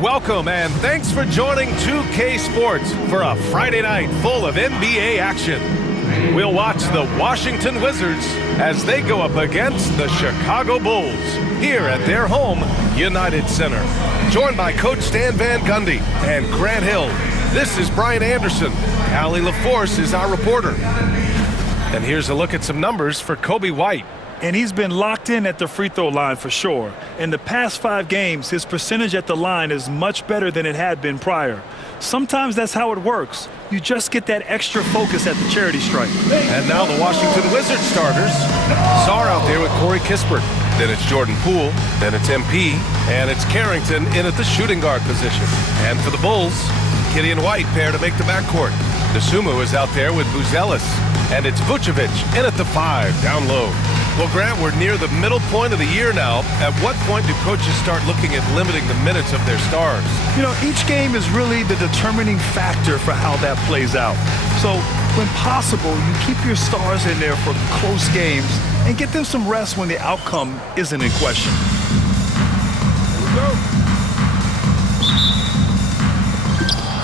Welcome and thanks for joining 2K Sports for a Friday night full of NBA action. We'll watch the Washington Wizards as they go up against the Chicago Bulls here at their home, United Center. Joined by Coach Stan Van Gundy and Grant Hill, this is Brian Anderson. Allie LaForce is our reporter. And here's a look at some numbers for Coby White. And he's been locked in at the free throw line for sure. In the past 5 games, his percentage at the line is much better than it had been prior. Sometimes that's how it works. You just get that extra focus at the charity stripe. And now the Washington Wizards starters. Sarr out there with Corey Kispert. Then it's Jordan Poole. Then it's MP. And it's Carrington in at the shooting guard position. And for the Bulls, Gideon White pair to make the backcourt. Dosunmu is out there with Buzelis. And it's Vucevic in at the 5, down low. Well, Grant, we're near the middle point of the year now. At what point do coaches start looking at limiting the minutes of their stars? You know, each game is really the determining factor for how that plays out. So, when possible, you keep your stars in there for close games and get them some rest when the outcome isn't in question. Here we go.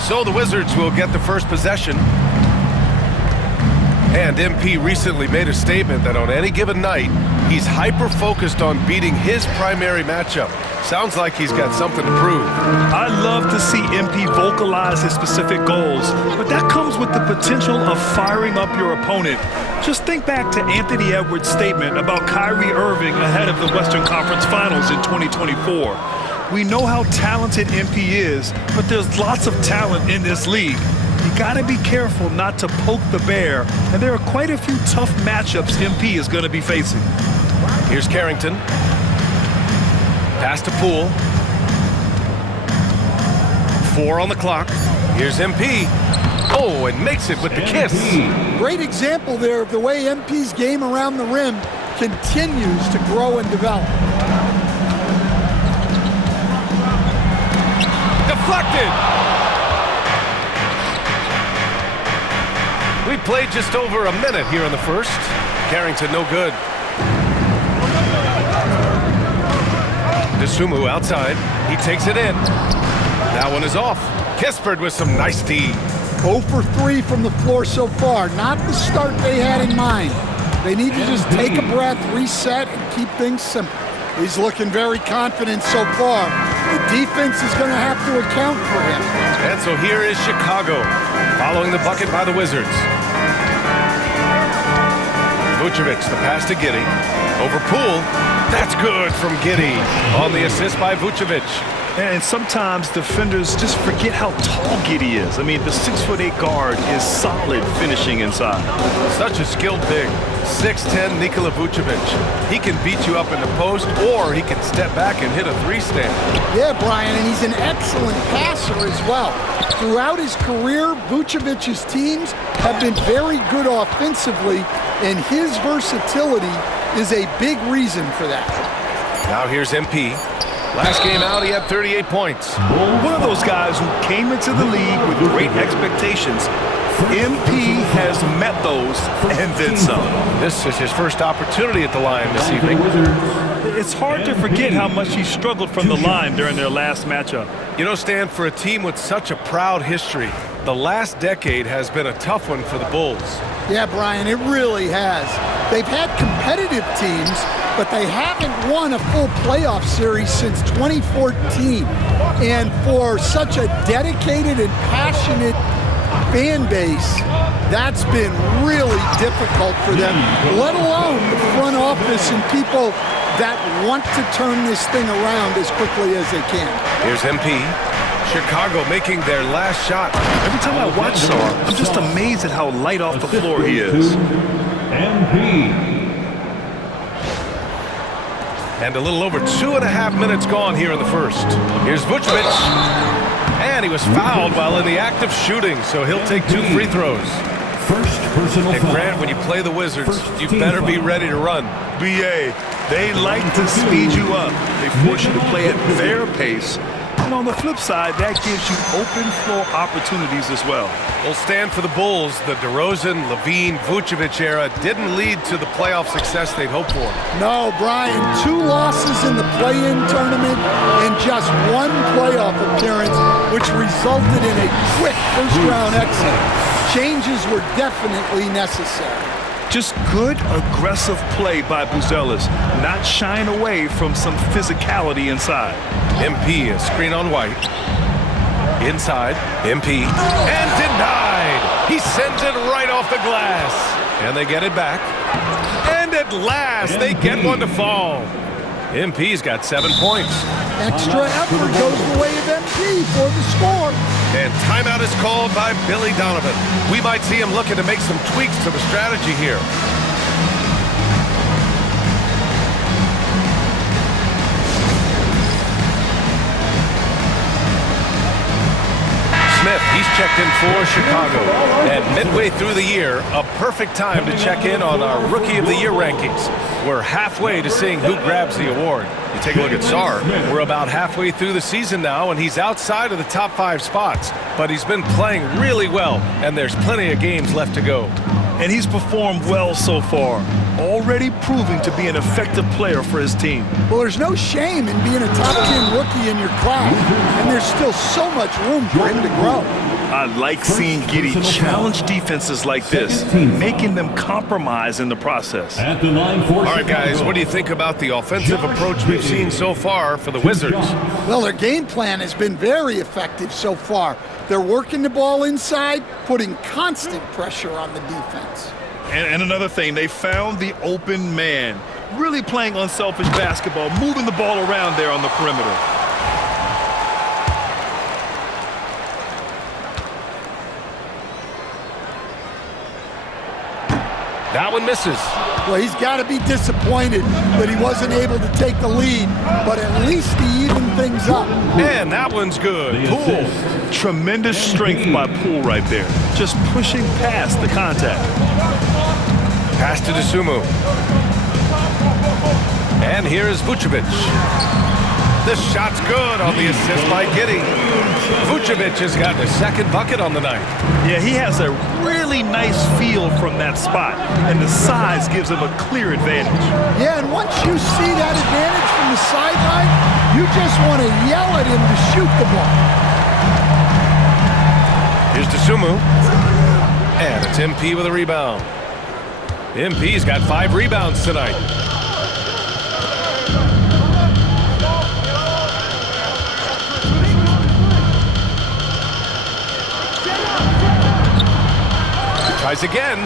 So the Wizards will get the first possession. And MP recently made a statement that on any given night, he's hyper-focused on beating his primary matchup. Sounds like he's got something to prove. I love to see MP vocalize his specific goals, but that comes with the potential of firing up your opponent. Just think back to Anthony Edwards' statement about Kyrie Irving ahead of the Western Conference Finals in 2024. We know how talented MP is, but there's lots of talent in this league. You gotta be careful not to poke the bear, and there are quite a few tough matchups MP is gonna be facing. Here's Carrington. Pass to Poole. 4 on the clock. Here's MP. Oh, and makes it with the kiss. Great example there of the way MP's game around the rim continues to grow and develop. Deflected. We played just over a minute here in the first. Carrington no good. Dosunmu outside. He takes it in. That one is off. Kispert with some nice D. 0 for 3 from the floor so far. Not the start they had in mind. They need to just take a breath, reset, and keep things simple. He's looking very confident so far. The defense is going to have to account for him. And so here is Chicago, following the bucket by the Wizards. Vucevic, the pass to Giddey. Over Poole. That's good from Giddey on the assist by Vucevic. And sometimes defenders just forget how tall Giddey is. I mean, the 6'8" guard is solid finishing inside. Such a skilled big. 6'10" Nikola Vucevic. He can beat you up in the post, or he can step back and hit a 3-stand. Yeah, Brian, and he's an excellent passer as well. Throughout his career, Vucevic's teams have been very good offensively, and his versatility is a big reason for that. Now here's MP. Last game out, he had 38 points. One of those guys who came into the league with great expectations. MP has met those and then some. This is his first opportunity at the line this evening. It's hard to forget how much he struggled from the line during their last matchup. You know, Stan, for a team with such a proud history, the last decade has been a tough one for the Bulls. Yeah, Brian, it really has. They've had competitive teams, but they haven't won a full playoff series since 2014. And for such a dedicated and passionate fan base, that's been really difficult for them, let alone the front office and people that want to turn this thing around as quickly as they can. Here's MP. Chicago making their last shot. Every time I watch Sarr, I'm just amazed at how light off the floor he is. MP. And a little over 2.5 minutes gone here in the first. Here's Vucevic. And he was fouled while in the act of shooting, so he'll take 2 free throws. First personal And Grant, when you play the Wizards, you better be ready to run. BA, they like to speed you up. They force you to play at their pace. And on the flip side, that gives you open floor opportunities as well. Will stand for the Bulls. The DeRozan, Levine, Vucevic era didn't lead to the playoff success they'd hoped for. No, Brian, 2 losses in the play-in tournament and just 1 playoff appearance, which resulted in a quick first-round exit. Changes were definitely necessary. Just good, aggressive play by Buzelis, not shying away from some physicality inside. MP, a screen on White. Inside, MP, and denied! He sends it right off the glass. And they get it back. And at last, they get one to fall. MP's got 7 points. Extra effort goes the way of MP for the score. And timeout is called by Billy Donovan. We might see him looking to make some tweaks to the strategy here. Smith, he's checked in for Chicago. And midway through the year, a perfect time to check in on our Rookie of the Year rankings. We're halfway to seeing who grabs the award. You take a look at Sarr. We're about halfway through the season now, and he's outside of the top 5 spots. But he's been playing really well, and there's plenty of games left to go. And he's performed well so far, already proving to be an effective player for his team. Well, there's no shame in being a top 10 rookie in your class, and there's still so much room for him to grow. I like seeing Giddey challenge defenses like this, making them compromise in the process. At the line for All right, guys, what do you think about the offensive approach we've seen so far for the Wizards? Well, their game plan has been very effective so far. They're working the ball inside, putting constant pressure on the defense. And another thing, they found the open man, really playing unselfish basketball, moving the ball around there on the perimeter. That one misses. Well, he's got to be disappointed that he wasn't able to take the lead, but at least he evened things up. And that one's good. Poole. Tremendous strength by Poole right there, just pushing past the contact. Pass to Dosunmu. And here is Vucevic. This shot's good on the assist by Giddey. Vucevic has gotten a second bucket on the night. Yeah, he has a really nice feel from that spot, and the size gives him a clear advantage. Yeah, and once you see that advantage from the sideline, you just want to yell at him to shoot the ball. Here's Dosunmu. And it's MP with a rebound. MP's got 5 rebounds tonight. Tries again,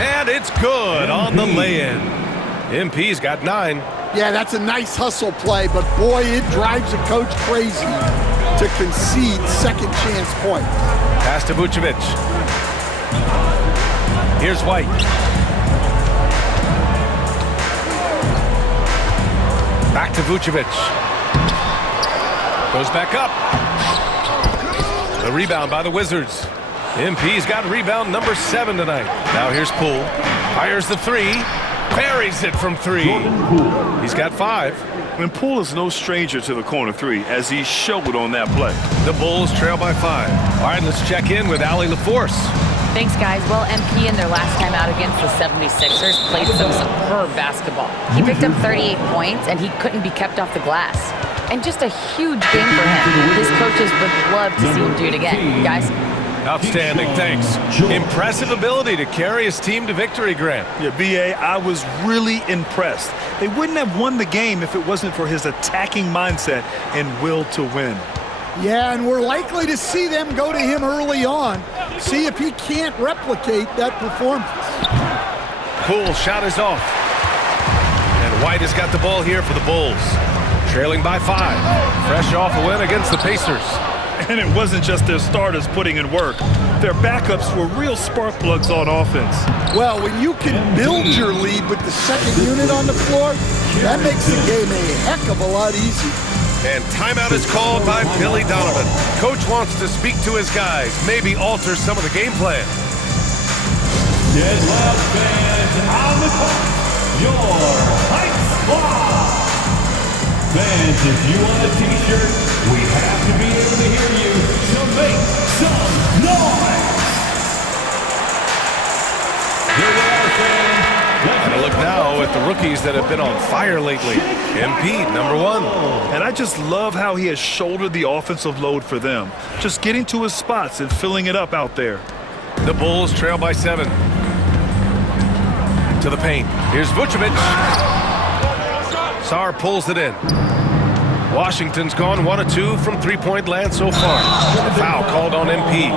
and it's good on the lay-in. MP's got 9. Yeah, that's a nice hustle play, but boy, it drives a coach crazy to concede second chance points. Pass to Vucevic. Here's White. Back to Vucevic. Goes back up. The rebound by the Wizards. MP's got rebound number 7 tonight. Now here's Poole. Fires the 3. Buries it from 3. He's got 5. And Poole is no stranger to the corner 3, as he showed on that play. The Bulls trail by 5. All right, let's check in with Allie LaForce. Thanks, guys. Well, MP in their last time out against the 76ers played some superb basketball. He picked up 38 points, and he couldn't be kept off the glass. And just a huge game for him. His coaches would love to see him do it again. Guys? Outstanding, thanks. Impressive ability to carry his team to victory, Grant. Yeah, B.A., I was really impressed. They wouldn't have won the game if it wasn't for his attacking mindset and will to win. Yeah, and we're likely to see them go to him early on, see if he can't replicate that performance. Poole shot is off. And White has got the ball here for the Bulls. Trailing by 5. Fresh off a win against the Pacers. And it wasn't just their starters putting in work. Their backups were real spark plugs on offense. Well, when you can build your lead with the second unit on the floor, that makes the game a heck of a lot easier. And timeout is called by Billy Donovan. Coach wants to speak to his guys, maybe alter some of the game plan. Dead Loud fans on the court, your Heights Squad. Fans, if you want a t-shirt, We have to be able to hear you, so make some noise. Here we are, fans. And a look now at the rookies that have been on fire lately. MP, number 1. And I just love how he has shouldered the offensive load for them. Just getting to his spots and filling it up out there. The Bulls trail by 7. To the paint. Here's Vucevic. Sarr pulls it in. Washington's gone 1 of 2 from three-point land so far. A foul called on MP.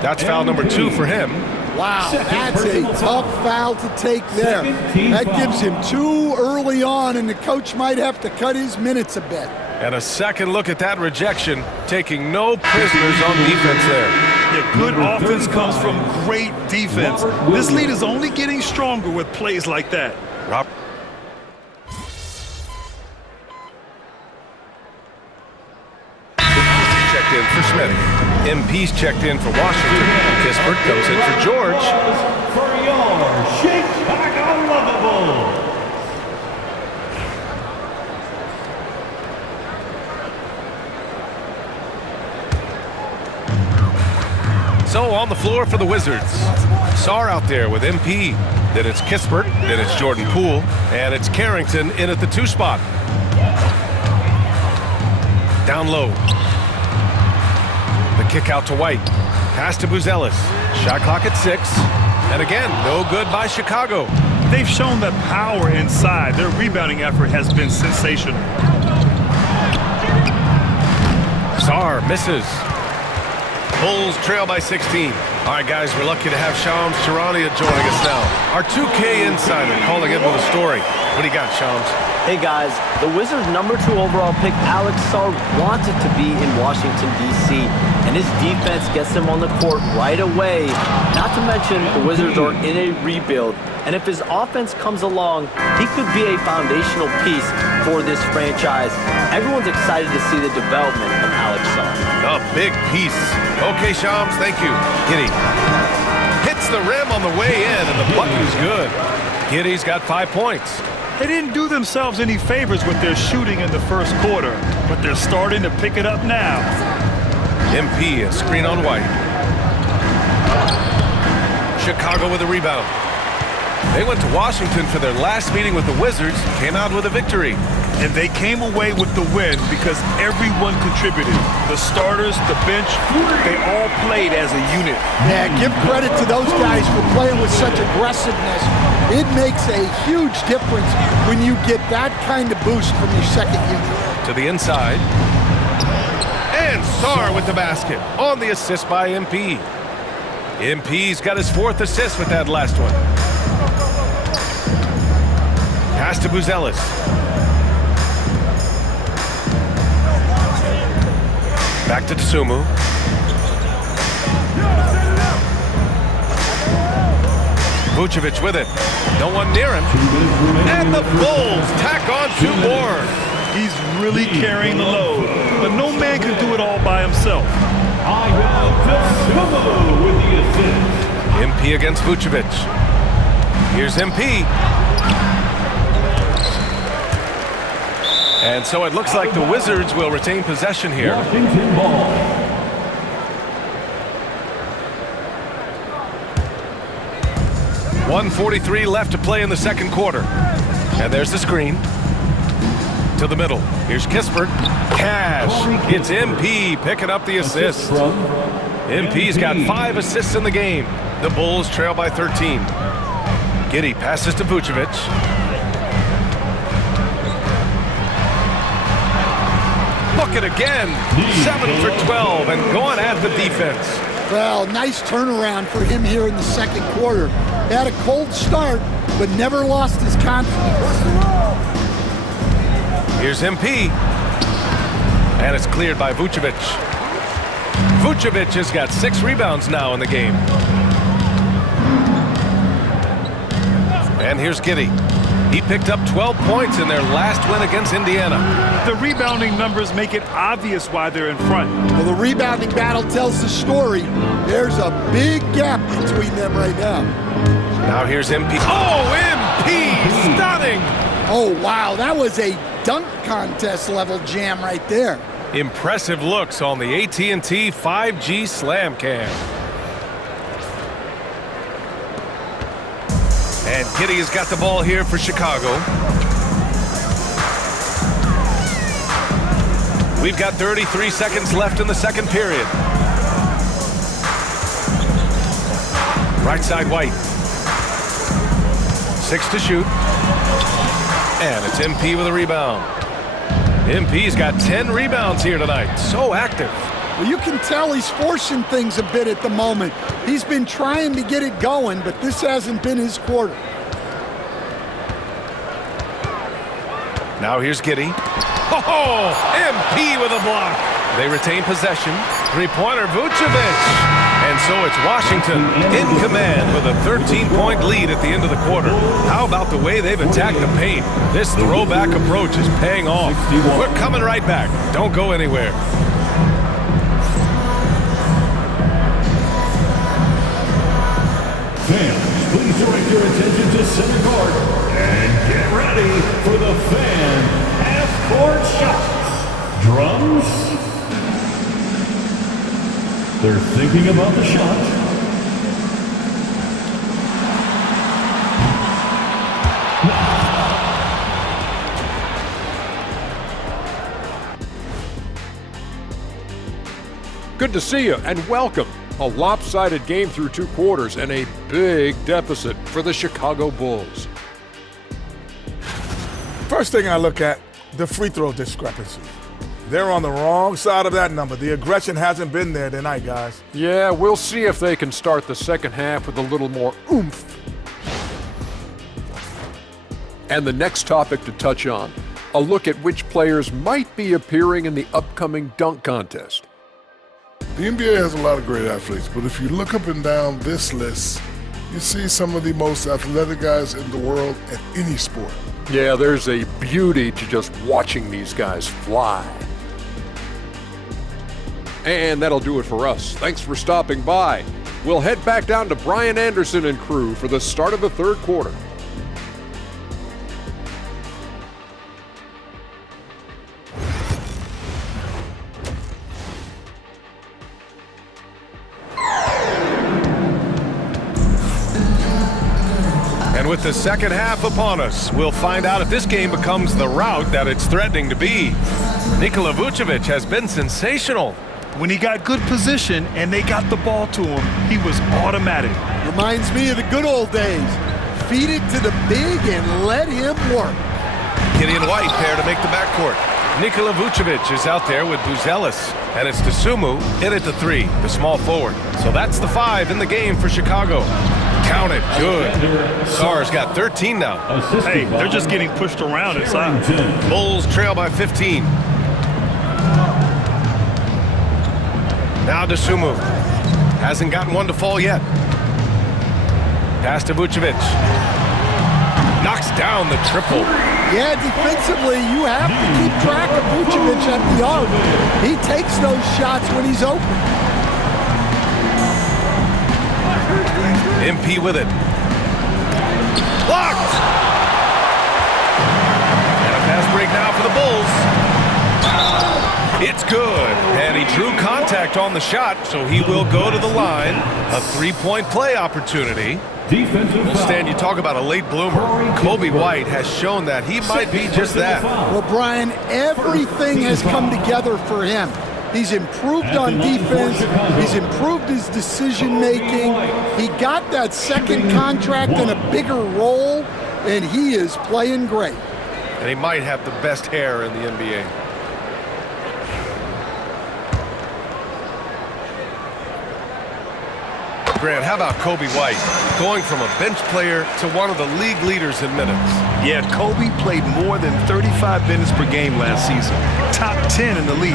That's foul number 2 for him. Wow, that's a tough foul to take there. That gives him 2 early on, and the coach might have to cut his minutes a bit. And a second look at that rejection, taking no prisoners on defense there. Yeah, good offense comes from great defense. This lead is only getting stronger with plays like that. Rob. Checked in for Schmidt. MP's checked in for Washington. Kispert comes in for George. For your Chicago Lovable. So on the floor for the Wizards. Sarr out there with MP. Then it's Kispert. Then it's Jordan Poole. And it's Carrington in at the 2 spot. Down low. The kick out to White. Pass to Buzelis. Shot clock at 6. And again, no good by Chicago. They've shown that power inside. Their rebounding effort has been sensational. Sarr misses. Bulls trail by 16. All right, guys, we're lucky to have Shams Charania joining us now. Our 2K insider calling in with a story. What do you got, Shams? Hey guys, the Wizards' number 2 overall pick, Alex Sarr, wanted to be in Washington, D.C., and his defense gets him on the court right away. Not to mention, the Wizards are in a rebuild, and if his offense comes along, he could be a foundational piece for this franchise. Everyone's excited to see the development of Alex Sarr. A big piece. Okay, Shams, thank you. Giddey hits the rim on the way in, and the bucket's good. Giddey's got 5 points. They didn't do themselves any favors with their shooting in the first quarter, but they're starting to pick it up now. MP, a screen on White. Chicago with a rebound. They went to Washington for their last meeting with the Wizards, came out with a victory. And they came away with the win because everyone contributed. The starters, the bench, they all played as a unit. Yeah, give credit to those guys for playing with such aggressiveness. It makes a huge difference when you get that kind of boost from your second unit. To the inside. And Sarr with the basket on the assist by MP. MP's got his 4th assist with that last one. Pass to Buzelis. Back to Tsumu. Vucevic with it. No one near him. And the Bulls tack on 2 more. He's really carrying the load, but no man can do it all by himself. I have Tsumu with the assist. MP against Vucevic. Here's MP. And so it looks like the Wizards will retain possession here. Washington ball. .143 left to play in the second quarter. And there's the screen. To the middle. Here's Kispert. Cash. It's MP picking up the assist. MP's got 5 assists in the game. The Bulls trail by 13. Giddey passes to Vucevic. Bucket again. 7 for 12 and going at the defense. Well, nice turnaround for him here in the second quarter. He had a cold start, but never lost his confidence. Here's MP. And it's cleared by Vucevic. Vucevic has got 6 rebounds now in the game. And here's Giddey. He picked up 12 points in their last win against Indiana. The rebounding numbers make it obvious why they're in front. Well, the rebounding battle tells the story. There's a big gap between them right now. Now here's MP. Oh, MP! Stunning! Oh, wow, that was a dunk contest level jam right there. Impressive looks on the AT&T 5G Slam Cam. And Giddey has got the ball here for Chicago. We've got 33 seconds left in the second period. Right side White. 6 to shoot. And it's MP with a rebound. MP's got 10 rebounds here tonight. So active. Well, you can tell he's forcing things a bit at the moment. He's been trying to get it going, but this hasn't been his quarter. Now here's Giddey. Oh, MP with a block. They retain possession. Three-pointer Vucevic. And so it's Washington in command with a 13-point lead at the end of the quarter. How about the way they've attacked the paint? This throwback approach is paying off. We're coming right back. Don't go anywhere. Fans, please direct your attention to center court and get ready for the fan half-court shots. Drums. They're thinking about the shot. Good to see you and welcome. A lopsided game through 2 quarters and a big deficit for the Chicago Bulls. First thing I look at, the free throw discrepancy. They're on the wrong side of that number. The aggression hasn't been there tonight, guys. Yeah, we'll see if they can start the second half with a little more oomph. And the next topic to touch on, a look at which players might be appearing in the upcoming dunk contest. The NBA has a lot of great athletes, but if you look up and down this list, you see some of the most athletic guys in the world at any sport. Yeah, there's a beauty to just watching these guys fly. And that'll do it for us. Thanks for stopping by. We'll head back down to Brian Anderson and crew for the start of the third quarter. And with the second half upon us, we'll find out if this game becomes the rout that it's threatening to be. Nikola Vucevic has been sensational. When he got good position and they got the ball to him, he was automatic. Reminds me of the good old days. Feed it to the big and let him work. Giddey and White pair to make the backcourt. Nikola Vucevic is out there with Buzelis, and it's Dosunmu in at the 3, the small forward. So that's the 5 in the game for Chicago. Count it, good. Stars got 13 now. Hey, they're just getting pushed around inside. Bulls trail by 15. Now Dosunmu. Hasn't gotten one to fall yet. Pass to Vucevic. Knocks down the triple. Yeah, defensively, you have to keep track of Vucevic at the arc. He takes those shots when he's open. MP with it. Blocked! And a fast break now for the Bulls. It's good. And he drew contact on the shot, so he will go to the line. A 3-point play opportunity. Well, Stan, you talk about a late bloomer. Coby White has shown that he might be just that. Well, Brian, everything has come together for him. He's improved on defense. He's improved his decision-making. He got that second contract in a bigger role, and he is playing great. And he might have the best hair in the NBA. Grant, how about Coby White going from a bench player to one of the league leaders in minutes? Yeah, Coby played more than 35 minutes per game last season. Top 10 in the league.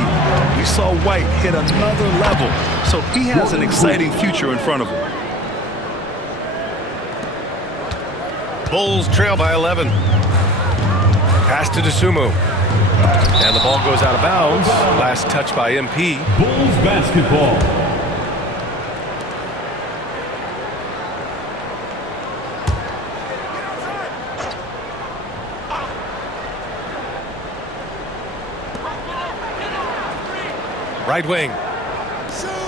We saw White hit another level, so he has an exciting future in front of him. Bulls trail by 11. Pass to Dosunmu. And the ball goes out of bounds. Last touch by MP. Bulls basketball. Right wing.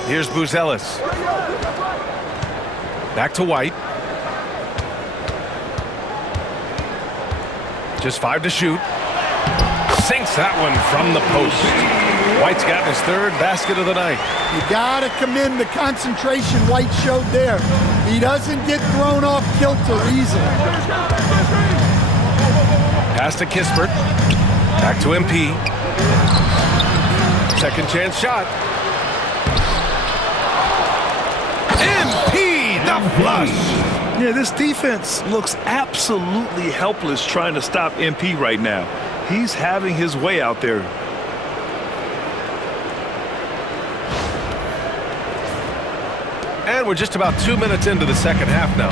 Here's Buzelis. Back to White. Just 5 to shoot. Sinks that one from the post. White's got his 3rd basket of the night. You got to commend the concentration White showed there. He doesn't get thrown off kilter easily. Pass to Kispert. Back to MP. Second chance shot. MP, the flush. Yeah, this defense looks absolutely helpless trying to stop MP right now. He's having his way out there. And we're just about 2 minutes into the second half now.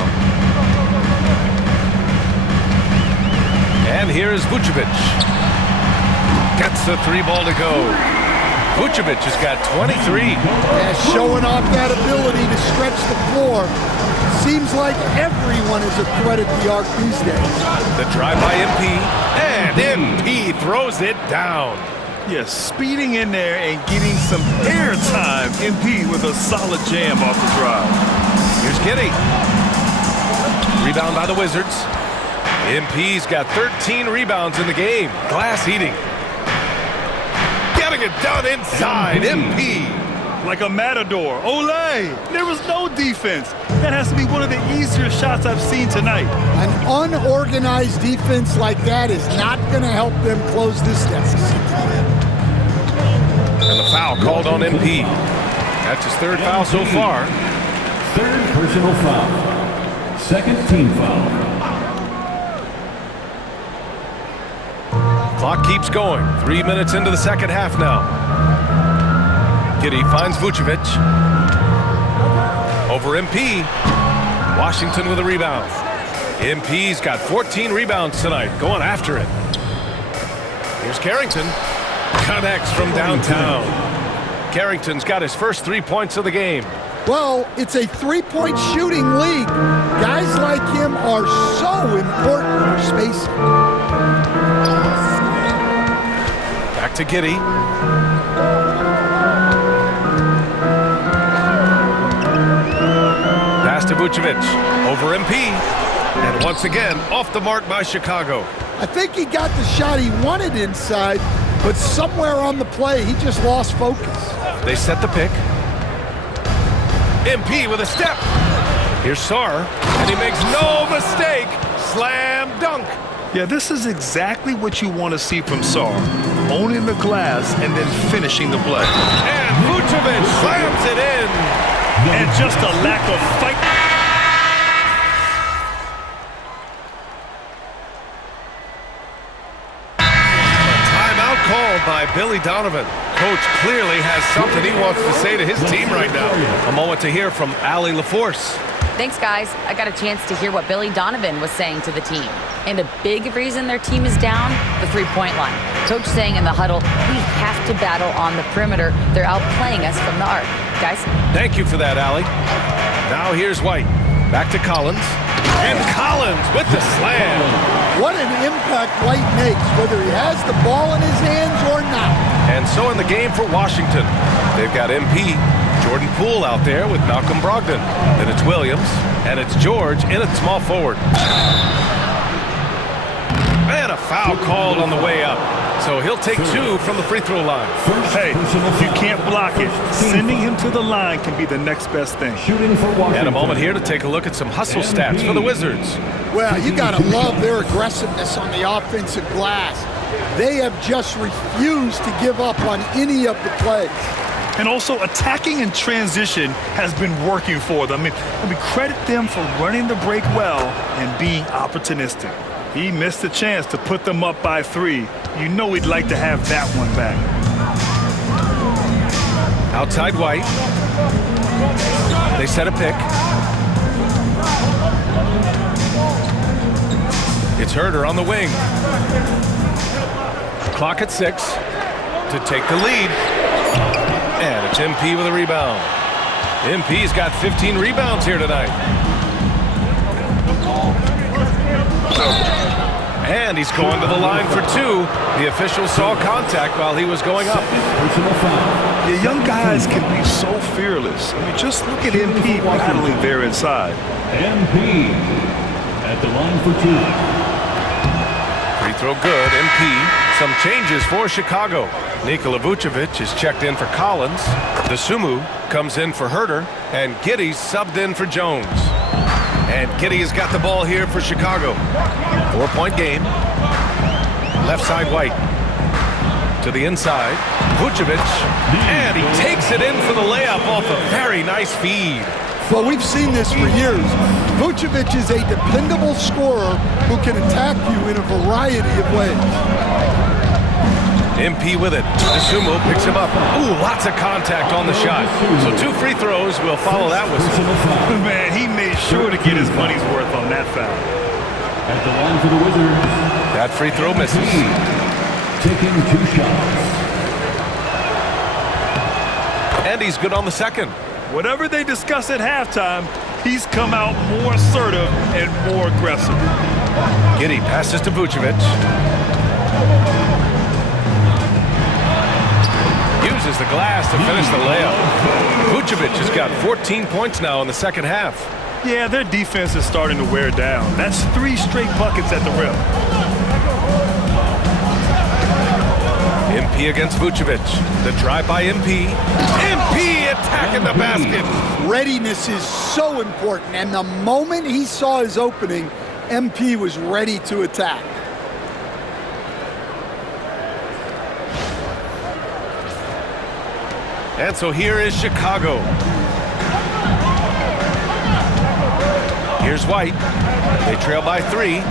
And here's Vucevic. Gets the 3 ball to go. Vucevic has got 23. Yeah, showing off that ability to stretch the floor. Seems like everyone is a threat at the arc these days. The drive by MP, and MP throws it down. Yes, speeding in there and getting some air time. MP with a solid jam off the drive. Here's Giddey. Rebound by the Wizards. MP's got 13 rebounds in the game. Glass eating. Getting it done inside. MP. Like a matador. Olay! There was no defense. That has to be one of the easier shots I've seen tonight. An unorganized defense like that is not going to help them close this deficit. And the foul called on MP. That's his 3rd foul so far. 3rd personal foul. 2nd team foul. Clock keeps going. 3 minutes into the second half now. Giddey finds Vucevic. Over MP. Washington with a rebound. MP's got 14 rebounds tonight. Going after it. Here's Carrington. Connects from downtown. Carrington's got his first 3 points of the game. Well, it's a 3-point shooting league. Guys like him are so important for spacing. Back to Giddey. Pass to Vucevic. Over MP. And once again, off the mark by Chicago. I think he got the shot he wanted inside, but somewhere on the play, he just lost focus. They set the pick. MP with a step. Here's Sarr, and he makes no mistake. Slam dunk. Yeah, this is exactly what you want to see from Sarr. Owning the glass and then finishing the play. And Vucevic slams it in. And just a lack of fight. Called by Billy Donovan. Coach clearly has something he wants to say to his team right now. A moment to hear from Allie LaForce. Thanks, guys. I got a chance to hear what Billy Donovan was saying to the team. And a big reason their team is down, the three-point line. Coach saying in the huddle, we have to battle on the perimeter. They're outplaying us from the arc. Guys? Thank you for that, Allie. Now here's White. Back to Collins. And Collins with the slam. What an impact White makes, whether he has the ball in his hands or not. And so in the game for Washington, they've got MP, Jordan Poole out there with Malcolm Brogdon. Then it's Williams, and it's George in at small forward. And a foul called on the way up. So he'll take 2 from the free throw line. Hey, if you can't block it, sending him to the line can be the next best thing. Shooting for Washington. And a moment here to take a look at some hustle stats for the Wizards. Well, you got to love their aggressiveness on the offensive glass. They have just refused to give up on any of the plays. And also, attacking in transition has been working for them. I mean, credit them for running the break well and being opportunistic. He missed a chance to put them up by 3. You know he'd like to have that one back. Outside White. They set a pick. It's Herter on the wing. Clock at 6 to take the lead. And it's MP with a rebound. MP's got 15 rebounds here tonight. And he's going to the line for two. The official saw contact while he was going up. Personal foul. The young guys can be so fearless. I mean, just look at MP battling there inside. MP at the line for two. Free throw good, MP. Some changes for Chicago. Nikola Vucevic is checked in for Collins. Dosunmu comes in for Herter. And Giddey's subbed in for Jones. And Giddey has got the ball here for Chicago. 4-point game. Left side White. To the inside. Vucevic. And he takes it in for the layup off a very nice feed. Well, we've seen this for years. Vucevic is a dependable scorer who can attack you in a variety of ways. MP with it. Dosunmu picks him up. Ooh, lots of contact on the shot. So 2 free throws will follow that whistle. Man, he made sure to get his money's worth on that foul. At the line for the Wizards. That free throw misses. Taking 2 shots. And he's good on the second. Whatever they discuss at halftime, he's come out more assertive and more aggressive. Giddey passes to Vucevic. Uses the glass to finish the layup. Vucevic has got 14 points now in the second half. Yeah, their defense is starting to wear down. That's 3 straight buckets at the rim. MP against Vucevic. The drive by MP. MP attacking the basket. Readiness is so important, and the moment he saw his opening, MP was ready to attack. And so here is Chicago. Here's White. They trail by 3.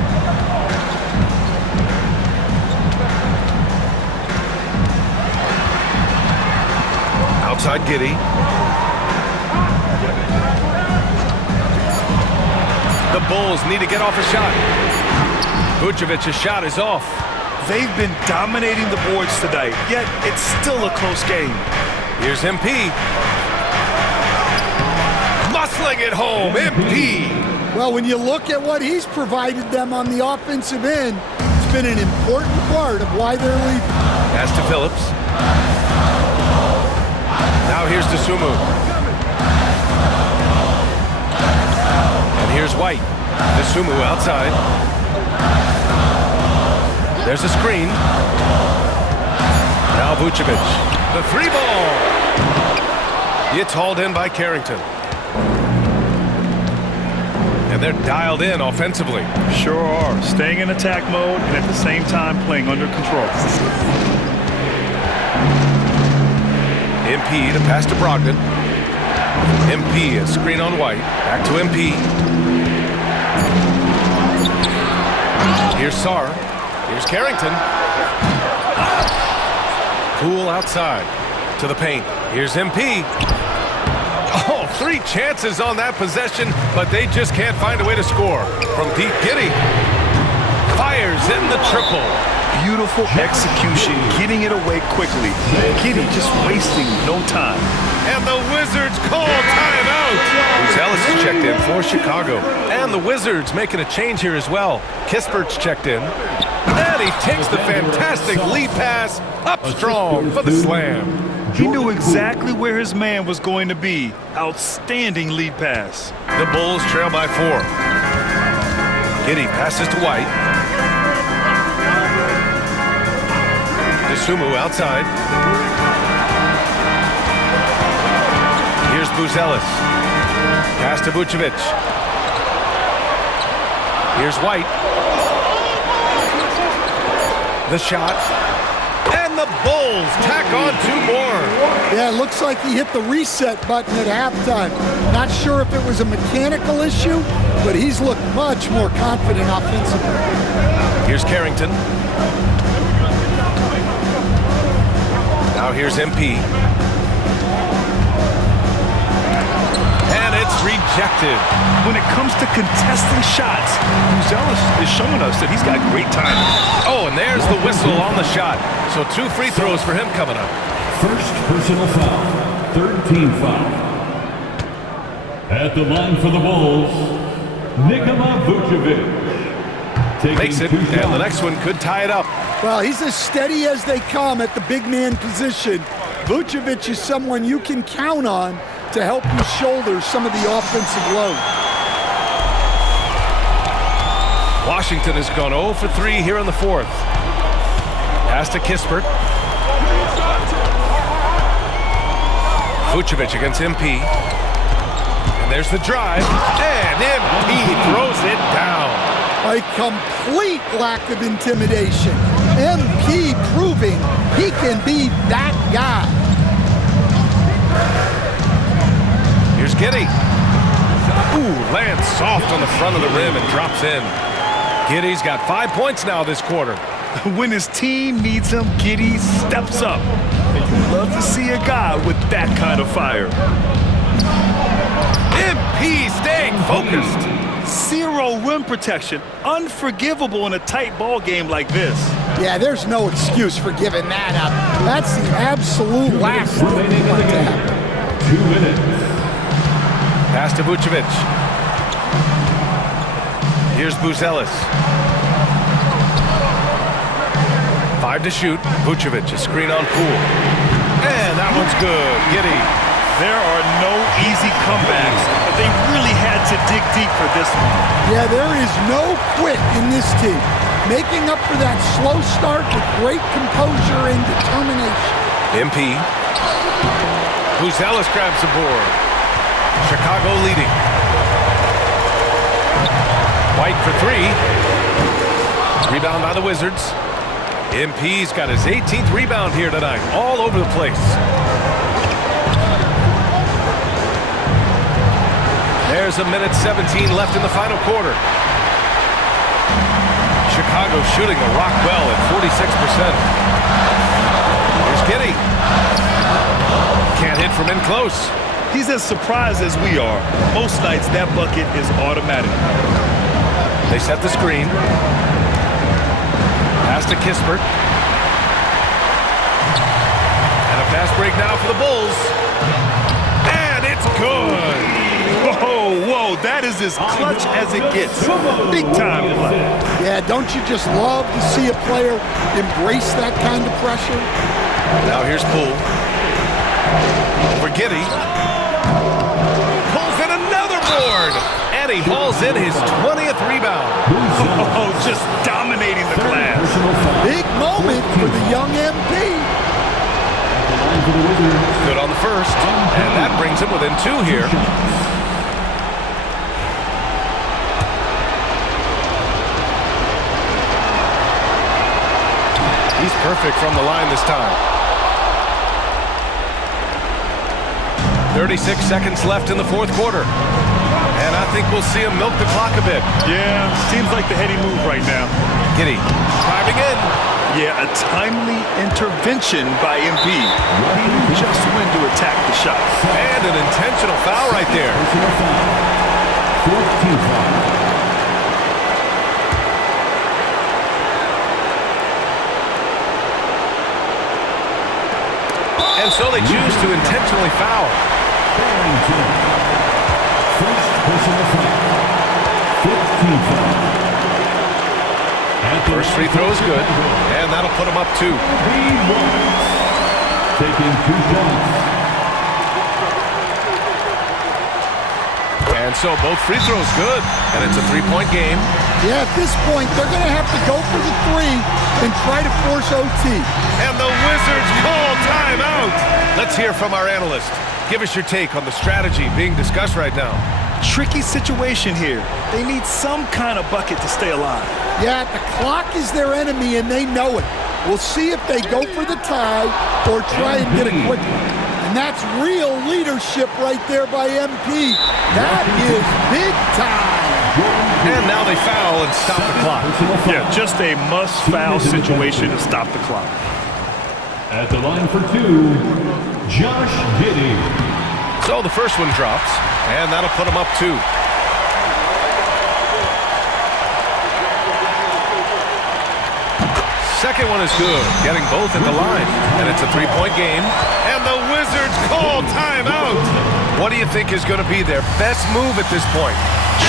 Outside Giddey. The Bulls need to get off a shot. Vucevic's shot is off. They've been dominating the boards tonight, yet it's still a close game. Here's MP. Muscling it home, MP. Well, when you look at what he's provided them on the offensive end, it's been an important part of why they're leading. Pass to Phillips. Now here's Dosunmu. And here's White. Dosunmu outside. There's a screen. Now Vucevic. The 3-ball. It's hauled in by Carrington. And they're dialed in offensively. Sure are. Staying in attack mode and at the same time playing under control. MP to pass to Brogdon. MP, a screen on White. Back to MP. Here's Sarr. Here's Carrington. Poole outside to the paint. Here's MP. Oh, 3 chances on that possession, but they just can't find a way to score. From deep, Giddey fires in the triple. Beautiful execution, getting it away quickly. Giddey just wasting no time. And the Wizards call timeout. Ellis is checked in for Chicago. And the Wizards making a change here as well. Kispert's checked in. And he takes the fantastic lead pass up strong for the slam. He knew exactly where his man was going to be. Outstanding lead pass. The Bulls trail by 4. Giddey passes to White. Dosunmu outside. Here's Buzelis. Pass to Vucevic. Here's White. The shot. And the Bulls tack on 2 more. Yeah, it looks like he hit the reset button at halftime. Not sure if it was a mechanical issue, but he's looked much more confident offensively. Here's Carrington. Now here's MP. And it's rejected. When it comes to contesting shots, Buzelis is showing us that he's got great timing. Oh, and there's the whistle on the shot. So 2 free throws for him coming up. First personal foul. 3rd team foul. At the line for the Bulls, Nikola Vucevic. Makes it, and the next one could tie it up. Well, he's as steady as they come at the big man position. Vucevic is someone you can count on to help you shoulder some of the offensive load. Washington has gone 0 for 3 here in the fourth. Pass to Kispert. Vucevic against MP. And there's the drive. And MP throws it down. A complete lack of intimidation. MP proving he can be that guy. Here's Giddey. Ooh, lands soft on the front of the rim and drops in. Giddey's got 5 points now this quarter. When his team needs him, Giddey steps up. And you love to see a guy with that kind of fire. MP staying focused. Zero rim protection. Unforgivable in a tight ball game like this. Yeah, there's no excuse for giving that up. That's the absolute last thing you want to happen. 2 minutes. Pass to Vucevic. Here's Buzelis. 5 to shoot. Vucevic, a screen on Poole. And that one's good. Giddey. There are no easy comebacks, but they really had to dig deep for this one. Yeah, there is no quit in this team. Making up for that slow start with great composure and determination. MP. Buzelis grabs the board. Chicago leading. White for 3. Rebound by the Wizards. MP's got his 18th rebound here tonight. All over the place. There's a minute 17 left in the final quarter. Chicago shooting the rock well at 46%. Here's Giddey. Can't hit from in close. He's as surprised as we are. Most nights, that bucket is automatic. They set the screen. Pass to Kispert. And a fast break now for the Bulls. And it's good. Whoa, that is as clutch as it gets. Big time play. Yeah, don't you just love to see a player embrace that kind of pressure? Now here's Poole. Over Giddey. Pulls in another board. And he hauls in his 20th rebound. Oh, just dominating the glass. Big moment for the young MP. Good on the first. And that brings him within 2 here. He's perfect from the line this time. 36 seconds left in the fourth quarter. And I think we'll see him milk the clock a bit. Yeah, seems like the heady move right now. Giddey driving in. Yeah, a timely intervention by MP. He knew just when to attack the shot. And an intentional foul right there. 14th foul. And so they choose to intentionally foul. First personal foul. 15th foul. First free throw is good, and that'll put him up 2. Taking 2 shots. And so both free throws good, and it's a 3-point game. Yeah, at this point, they're going to have to go for the 3 and try to force OT. And the Wizards call timeout. Let's hear from our analyst. Give us your take on the strategy being discussed right now. Tricky situation here. They need some kind of bucket to stay alive. Yeah, the clock is their enemy, and they know it. We'll see if they go for the tie or try and get a quick one. And that's real leadership right there by MP. That is big time. And now they foul and stop the clock. Yeah, just a must-foul situation to stop the clock. At the line for 2, Josh Giddey. So the first one drops, and that'll put him up 2. second one is good, getting both at the line. And it's a three-point game. And the Wizards call timeout. What do you think is going to be their best move at this point?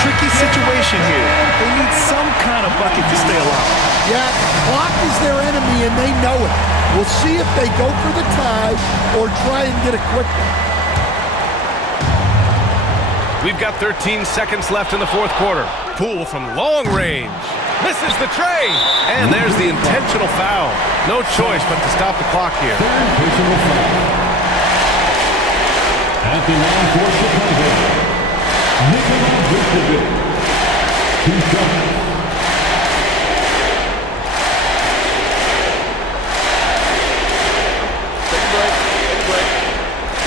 Tricky situation here. They need some kind of bucket to stay alive. Yeah, clock is their enemy, and they know it. We'll see if they go for the tie or try and get a quick one. We've got 13 seconds left in the fourth quarter. Poole from long range. Misses the tray. And there's the intentional foul. No choice but to stop the clock here. Personal foul. At the line for Chicago, Nikola Vucevic. 2 shots. Take a break.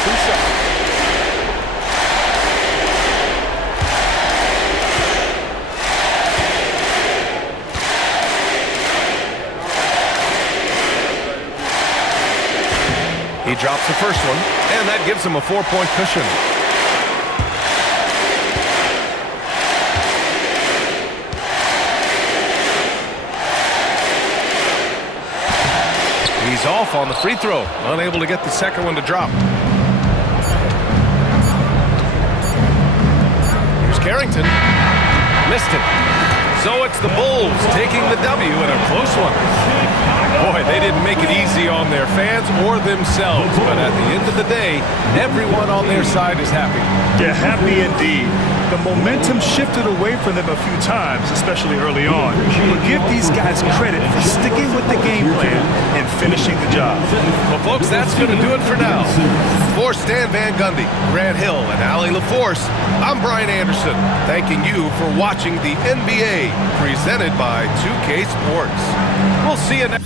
2 shots. He drops the first one, and that gives him a 4-point cushion. He's off on the free throw, unable to get the second one to drop. Here's Carrington. Missed it. So it's the Bulls taking the W in a close one. Boy, they didn't make it easy on their fans or themselves, but at the end of the day, everyone on their side is happy. Yeah, happy indeed. The momentum shifted away from them a few times, especially early on. But give these guys credit for sticking with the game plan and finishing the job. Well, folks, that's going to do it for now. For Stan Van Gundy, Grant Hill, and Allie LaForce, I'm Brian Anderson, thanking you for watching the NBA presented by 2K Sports. We'll see you next